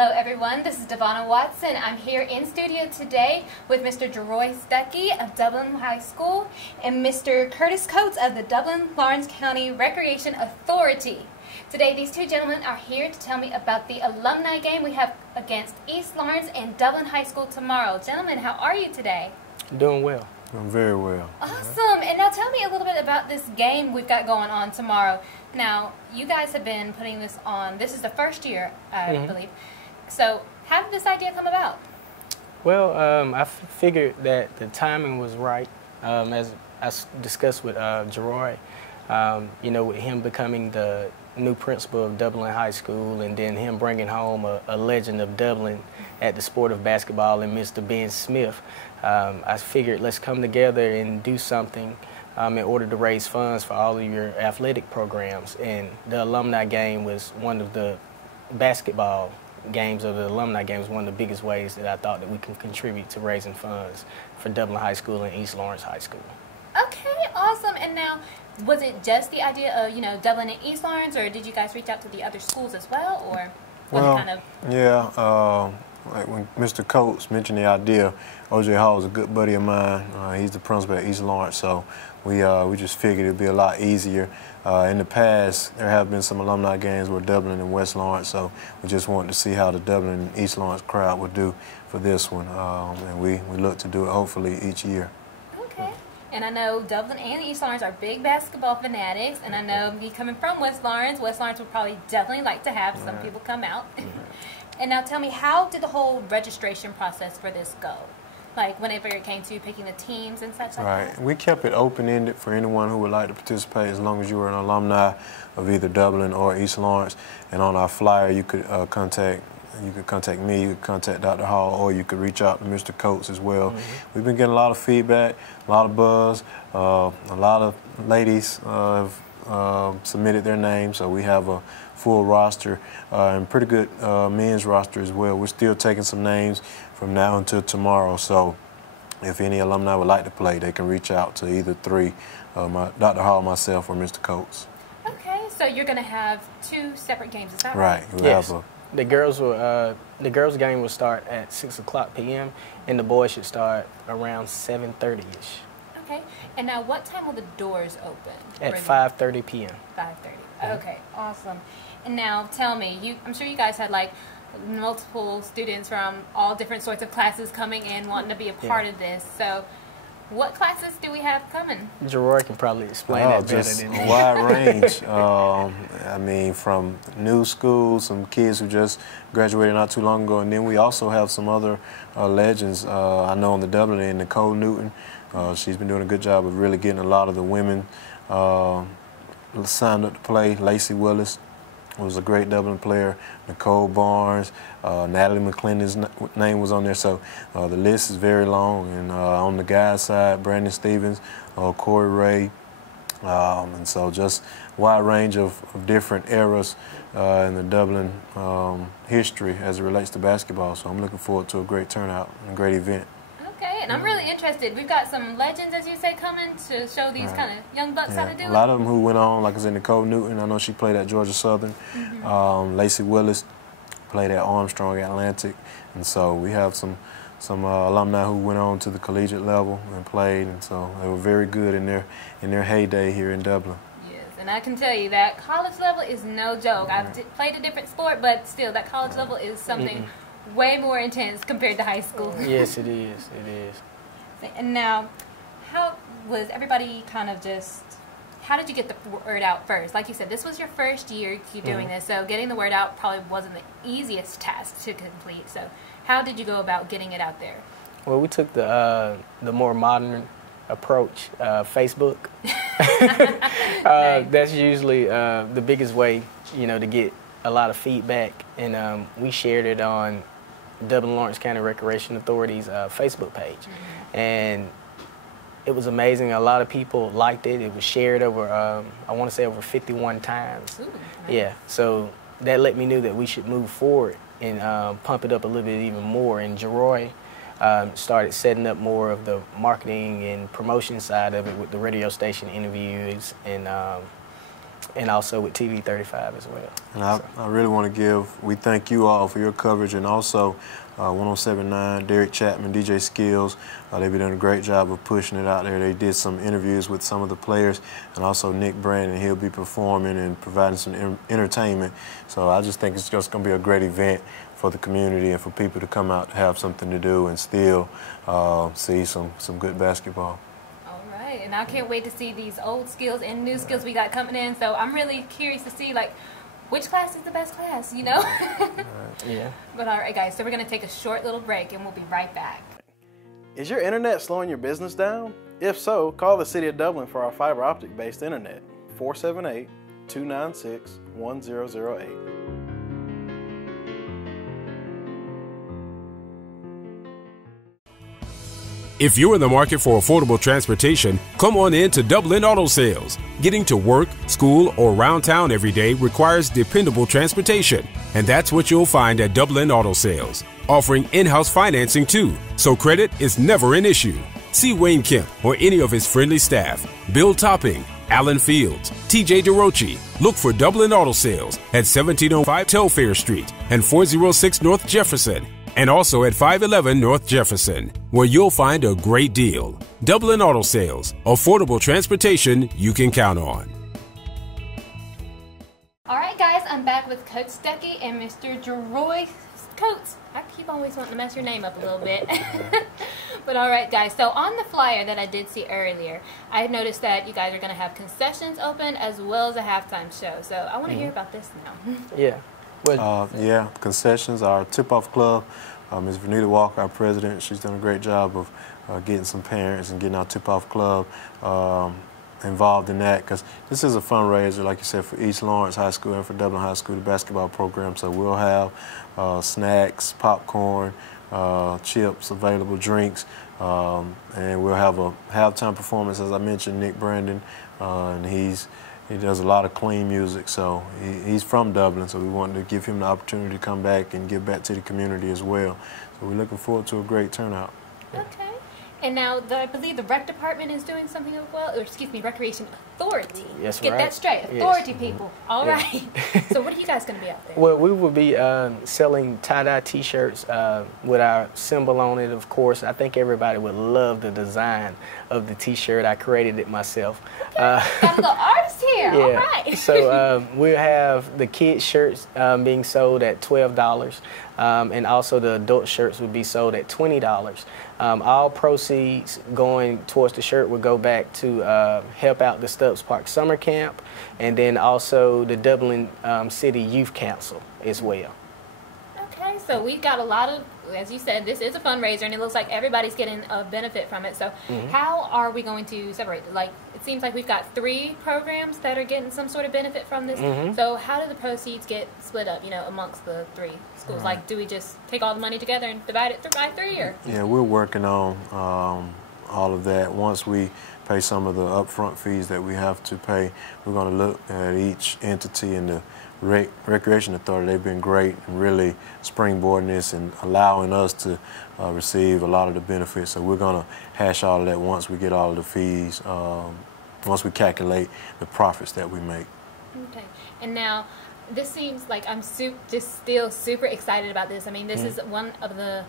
Hello everyone, this is Devonna Watson. I'm here in studio today with Mr. Jeroy Stuckey of Dublin High School and Mr. Curtis Coates of the Dublin-Laurens County Recreation Authority. Today these two gentlemen are here to tell me about the alumni game we have against East Laurens and Dublin High School tomorrow. Gentlemen, how are you today? Doing well. Doing very well. Awesome. And now tell me a little bit about this game we've got going on tomorrow. Now, you guys have been putting this on. This is the first year, I believe. So, how did this idea come about? Well, I figured that the timing was right. As I discussed with Jeroy, you know, with him becoming the new principal of Dublin High School and then him bringing home a legend of Dublin at the sport of basketball and Mr. Ben Smith, I figured let's come together and do something in order to raise funds for all of your athletic programs. And the alumni game was one of the basketball games, of the alumni games, one of the biggest ways that I thought that we can contribute to raising funds for Dublin High School and East Laurens High School. Okay, awesome. And now, was it just the idea of, you know, Dublin and East Laurens, or did you guys reach out to the other schools as well, or was it kind of? Yeah, like when Mr. Coates mentioned the idea, O.J. Hall is a good buddy of mine. He's the principal at East Laurens, so we just figured it'd be a lot easier. In the past, there have been some alumni games with Dublin and West Laurens, so we just wanted to see how the Dublin and East Laurens crowd would do for this one, and we look to do it hopefully each year. Okay. And I know Dublin and East Laurens are big basketball fanatics, and I know me coming from West Laurens would probably definitely like to have some people come out. And now tell me, how did the whole registration process for this go? Like whenever it came to picking the teams and such like that? Right. We kept it open-ended for anyone who would like to participate, as long as you were an alumni of either Dublin or East Laurens. And on our flyer, you could contact me, you could contact Dr. Hall, or you could reach out to Mr. Coates as well. We've been getting a lot of feedback, a lot of buzz. A lot of ladies have submitted their names, so we have a full roster and pretty good men's roster as well. We're still taking some names from now until tomorrow, so if any alumni would like to play, they can reach out to either three, Dr. Hall, myself, or Mr. Coates. Okay, so you're going to have two separate games, is that right? Right. We'll Yes. have The girls' game will start at 6:00 p.m. and the boys should start around 7:30ish. Okay, and now what time will the doors open? At 5:30 p.m. 5:30. Okay, awesome. And now tell me, I'm sure you guys had like multiple students from all different sorts of classes coming in wanting to be a part of this. So what classes do we have coming? Jeroy can probably explain that better just than a me. wide range. I mean, from new schools, some kids who just graduated not too long ago, and then we also have some other legends. I know on the Dublin end, Nicole Newton. She's been doing a good job of really getting a lot of the women signed up to play. Lacey Willis was a great Dublin player. Nicole Barnes, Natalie McClendon's name was on there. So the list is very long. And on the guys' side, Brandon Stevens, Corey Ray, and so just a wide range of different eras in the Dublin history as it relates to basketball. So I'm looking forward to a great turnout and a great event. Okay, and I'm really interested. We've got some legends, as you say, coming to show these kind of young bucks how to do it. A lot of them who went on, like I said, Nicole Newton, I know she played at Georgia Southern. Lacey Willis played at Armstrong Atlantic. And so we have some alumni who went on to the collegiate level and played, and so they were very good in their heyday here in Dublin. Yes, and I can tell you that college level is no joke. I've played a different sport, but still, that college level is something way more intense compared to high school. Yes, it is. It is. And now, how was everybody kind of just, how did you get the word out first? Like you said, this was your first year doing this, so getting the word out probably wasn't the easiest task to complete. So how did you go about getting it out there? Well, we took the more modern approach, Facebook. Nice. That's usually the biggest way, you know, to get a lot of feedback, and we shared it on Dublin-Laurens County Recreation Authority's Facebook page, and it was amazing. A lot of people liked it. It was shared over, I want to say, over 51 times. Ooh, nice. Yeah, so that let me know that we should move forward and pump it up a little bit even more. And Jeroy started setting up more of the marketing and promotion side of it with the radio station interviews and and also with TV 35 as well. And I really want to we thank you all for your coverage, and also 107.9, Derek Chapman, DJ Skills. They've been doing a great job of pushing it out there. They did some interviews with some of the players, and also Nick Brandon. He'll be performing and providing some entertainment. So I just think it's just going to be a great event for the community and for people to come out to have something to do and still see some good basketball. And I can't wait to see these old skills and new skills we got coming in. So I'm really curious to see, like, which class is the best class, you know? Yeah. But all right, guys, so we're going to take a short little break, and we'll be right back. Is your internet slowing your business down? If so, call the City of Dublin for our fiber optic-based internet, 478-296-1008. If you're in the market for affordable transportation, come on in to Dublin Auto Sales. Getting to work, school, or around town every day requires dependable transportation. And that's what you'll find at Dublin Auto Sales, offering in-house financing too, so credit is never an issue. See Wayne Kemp or any of his friendly staff, Bill Topping, Alan Fields, TJ DeRochi. Look for Dublin Auto Sales at 1705 Telfair Street and 406 North Jefferson, and also at 511 North Jefferson, where you'll find a great deal. Dublin Auto Sales, affordable transportation you can count on. All right, guys, I'm back with Coach Stuckey and Mr. Jeroy Coates. I keep always wanting to mess your name up a little bit. But all right, guys, so on the flyer that I did see earlier, I noticed that you guys are going to have concessions open as well as a halftime show. So I want to hear about this now. Yeah. Yeah, concessions, our tip-off club, Ms. Vernita Walker, our president, she's done a great job of getting some parents and getting our tip-off club involved in that, because this is a fundraiser, like you said, for East Lawrence High School and for Dublin High School, the basketball program. So we'll have snacks, popcorn, chips, available drinks, and we'll have a halftime performance, as I mentioned, Nick Brandon, and he does a lot of clean music, so he's from Dublin, so we wanted to give him the opportunity to come back and give back to the community as well. So we're looking forward to a great turnout. Okay. And now, I believe the rec department is doing something as well, or excuse me, Recreation Authority. Yes, Get right. that straight. Authority, yes. People. All right. So what are you guys going to be out there? Well, we will be selling tie-dye T-shirts with our symbol on it, of course. I think everybody would love the design of the T-shirt. I created it myself. Okay. Got a little artist here. Yeah. All right. So we'll have the kids' shirts being sold at $12, and also the adult shirts would be sold at $20. All proceeds going towards the shirt would go back to help out the Stubbs Park Summer Camp, and then also the Dublin City Youth Council as well. Okay, so we've got a lot of, as you said, this is a fundraiser, and it looks like everybody's getting a benefit from it. So how are we going to separate? Like, it seems like we've got 3 programs that are getting some sort of benefit from this. So how do the proceeds get split up, you know, amongst the 3 schools? Like, do we just take all the money together and divide it by 3, or? Yeah, we're working on all of that. Once we pay some of the upfront fees that we have to pay, we're going to look at each entity and the Recreation Authority. They've been great and really springboarding this and allowing us to receive a lot of the benefits. So we're going to hash all of that once we get all of the fees, once we calculate the profits that we make. Okay. And now, this seems like I'm just still super excited about this. I mean, this is one of the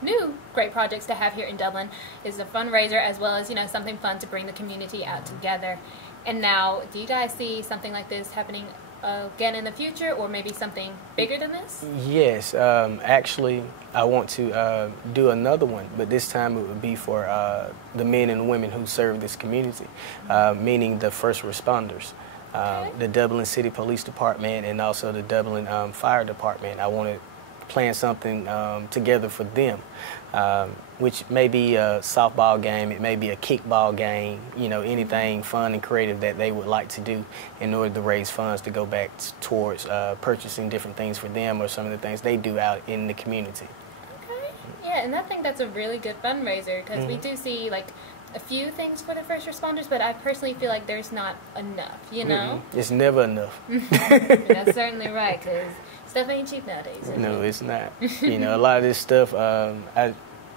new great projects to have here in Dublin. Is a fundraiser as well as, you know, something fun to bring the community out together. And now, do you guys see something like this happening again in the future, or maybe something bigger than this? Yes, actually, I want to do another one, but this time it would be for the men and women who serve this community, meaning the first responders. The Dublin City Police Department and also the Dublin Fire Department. I want to plan something together for them, which may be a softball game, it may be a kickball game, you know, anything fun and creative that they would like to do in order to raise funds to go back towards purchasing different things for them or some of the things they do out in the community. Okay. Yeah, and I think that's a really good fundraiser, because we do see, like, a few things for the first responders, but I personally feel like there's not enough, you know? It's never enough. That's certainly right, because stuff ain't cheap nowadays. No, it's not. You know, a lot of this stuff,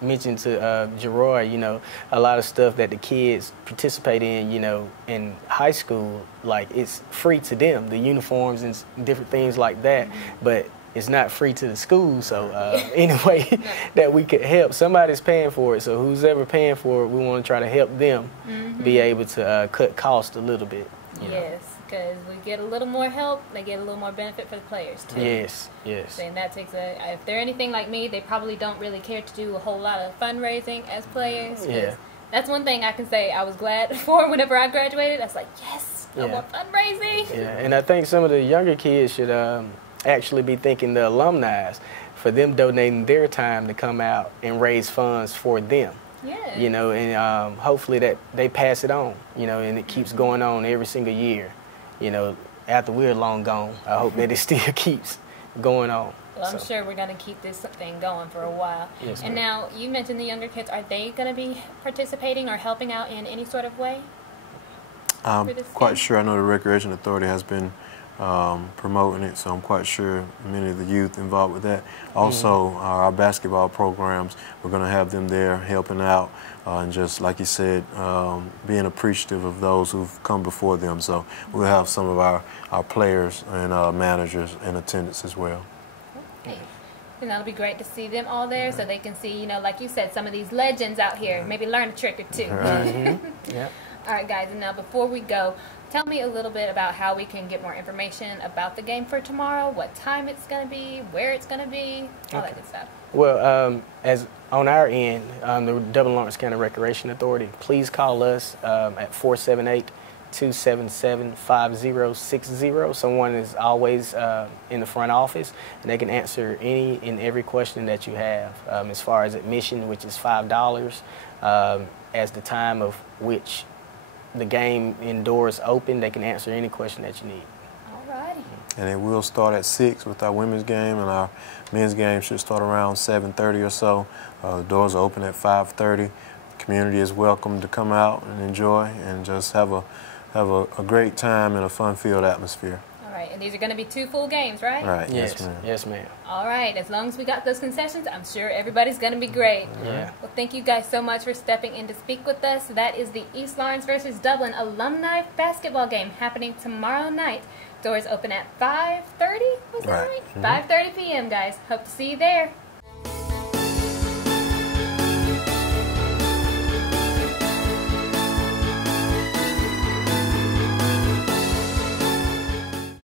mentioned to Jeroy, you know, a lot of stuff that the kids participate in, you know, in high school, like it's free to them, the uniforms and different things like that, but it's not free to the school. So any way that we could help, somebody's paying for it. So who's ever paying for it, we want to try to help them be able to cut costs a little bit. Yes, because we get a little more help, they get a little more benefit for the players too. Yes, yes. And that takes if they're anything like me, they probably don't really care to do a whole lot of fundraising as players. Yeah. That's one thing I can say I was glad for whenever I graduated. I was like, yes, no more fundraising. Yeah, and I think some of the younger kids should actually be thinking the alumni, for them donating their time to come out and raise funds for them. Yeah. You know, and hopefully that they pass it on, you know, and it keeps going on every single year. You know, after we're long gone, I hope that it still keeps going on. Well, I'm sure we're going to keep this thing going for a while. Yes, and now, you mentioned the younger kids. Are they going to be participating or helping out in any sort of way? I'm quite sure. I know the Recreation Authority has been promoting it, so I'm quite sure many of the youth involved with that. Also, our basketball programs, we're going to have them there helping out, and just like you said, being appreciative of those who've come before them. So we'll have some of our players and managers in attendance as well. Okay. And that'll be great to see them all there, so they can see, you know, like you said, some of these legends out here, maybe learn a trick or two. Yeah. All right, guys, and now before we go, tell me a little bit about how we can get more information about the game for tomorrow, what time it's going to be, where it's going to be, all that good stuff. Well, as on our end, the Dublin-Laurens County Recreation Authority, please call us at 478-277-5060. Someone is always in the front office, and they can answer any and every question that you have. As far as admission, which is $5, as the time of which the game indoors open, they can answer any question that you need. Alrighty. And it will start at 6 with our women's game, and our men's game should start around 7:30 or so. The doors are open at 5:30. The community is welcome to come out and enjoy and just have a great time in a fun-filled atmosphere. All right, and these are going to be 2 full games, right? Right. Yes, ma'am. yes, ma'am. All right, as long as we got those concessions, I'm sure everybody's going to be great. Yeah. Well, thank you guys so much for stepping in to speak with us. That is the East Laurens versus Dublin alumni basketball game happening tomorrow night. Doors open at 5:30, was that right? 5:30 p.m., guys. Hope to see you there.